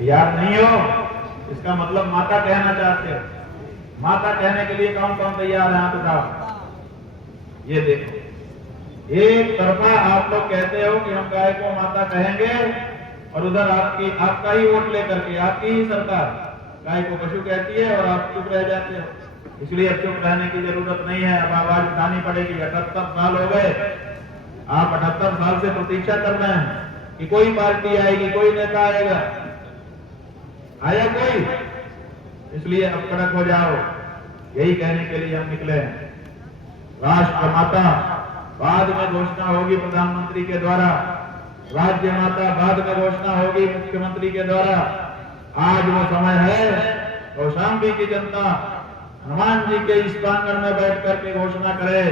तैयार नहीं हो, इसका मतलब माता कहना चाहते हो। माता कहने के लिए कौन कौन तैयार है, हाथ उठाओ। ये देखो, एक तरफा आप लोग कहते हो कि हम गाय को माता कहेंगे, और उधर आपका ही वोट लेकर के आपकी ही सरकार गाय को पशु कहती है और आप चुप रह जाते हो। इसलिए अब चुप रहने की जरूरत नहीं है, अब आवाज उठानी पड़ेगी। 78 साल हो गए, आप 78 साल से प्रतीक्षा कर रहे हैं कि कोई पार्टी आएगी, कोई नेता आएगा। आया कोई? इसलिए अब कड़क हो जाओ, यही कहने के लिए हम निकले हैं। राष्ट्र माता बाद में घोषणा होगी प्रधानमंत्री के द्वारा, राज्य माता बाद में घोषणा होगी मुख्यमंत्री के द्वारा। आज वो समय है कौशाम्बी की जनता हनुमान जी के इस प्रांगण में बैठ करके घोषणा करे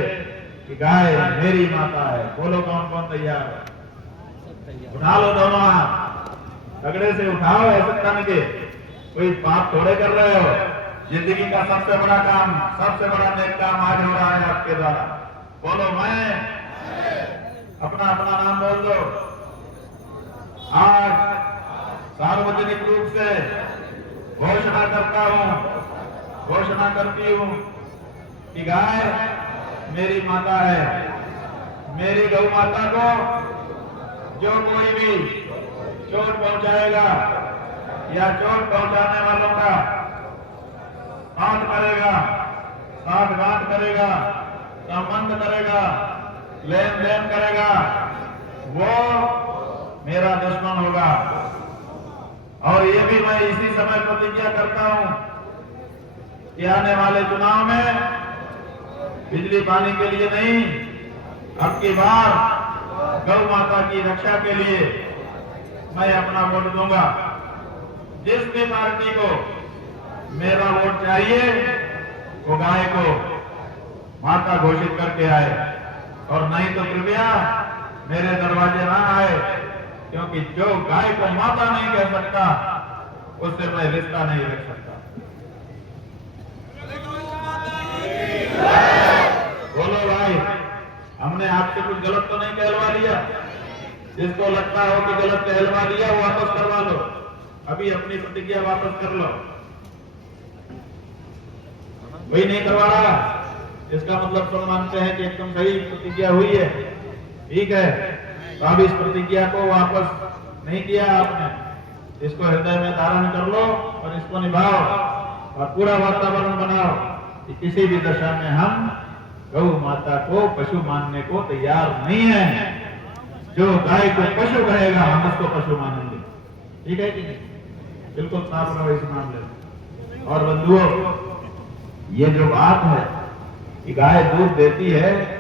कि गाय मेरी माता है। बोलो कौन कौन तैयार है? उठा लो दोनों हाथ, तगड़े से उठाओ, ऐसे तन के। कोई पाप थोड़े कर रहे हो। जिंदगी का सबसे बड़ा काम, सबसे बड़ा नेक काम आज हो रहा है आपके द्वारा। बोलो मैं, अपना अपना नाम बोल दो। आज सार्वजनिक रूप से घोषणा करता हूं, घोषणा करती हूं कि गाय मेरी माता है। मेरी गौ माता को जो कोई भी चोट पहुंचाएगा या चोट पहुंचाने वालों का हाथ करेगा, साठगांठ करेगा, संबंध करेगा, लेन देन करेगा, वो मेरा दुश्मन होगा। और ये भी मैं इसी समय प्रतिज्ञा करता हूं कि आने वाले चुनाव में बिजली पानी के लिए नहीं, अब की बार गौ माता की रक्षा के लिए मैं अपना वोट दूंगा। जिस भी पार्टी को मेरा वोट चाहिए वो गाय को माता घोषित करके आए, और नहीं तो कृपया मेरे दरवाजे ना आए, क्योंकि जो गाय को माता नहीं कह सकता उससे मैं रिश्ता नहीं रख सकता। बोलो भाई, हमने आपसे कुछ गलत तो नहीं कहलवा लिया? जिसको लगता हो कि गलत कहलवा दिया वो वापस करवा लो, अभी अपनी प्रतिज्ञा वापस कर लो। वही नहीं करवा रहा, इसका मतलब सब मानते हैं कि एकदम सही प्रतिज्ञा हुई है, ठीक है। तो अब इस प्रतिज्ञा को वापस नहीं किया आपने, इसको हृदय में धारण कर लो और इसको निभाओ, और पूरा वातावरण बनाओ कि किसी भी दशा में हम गौ माता को पशु मानने को तैयार नहीं है। जो गाय को पशु कहेगा हम उसको पशु मानेंगे, ठीक है कि नहीं? बिल्कुल साफ रहो इस मामले में। और बंधुओं, ये जो बात है कि गाय दूध देती है,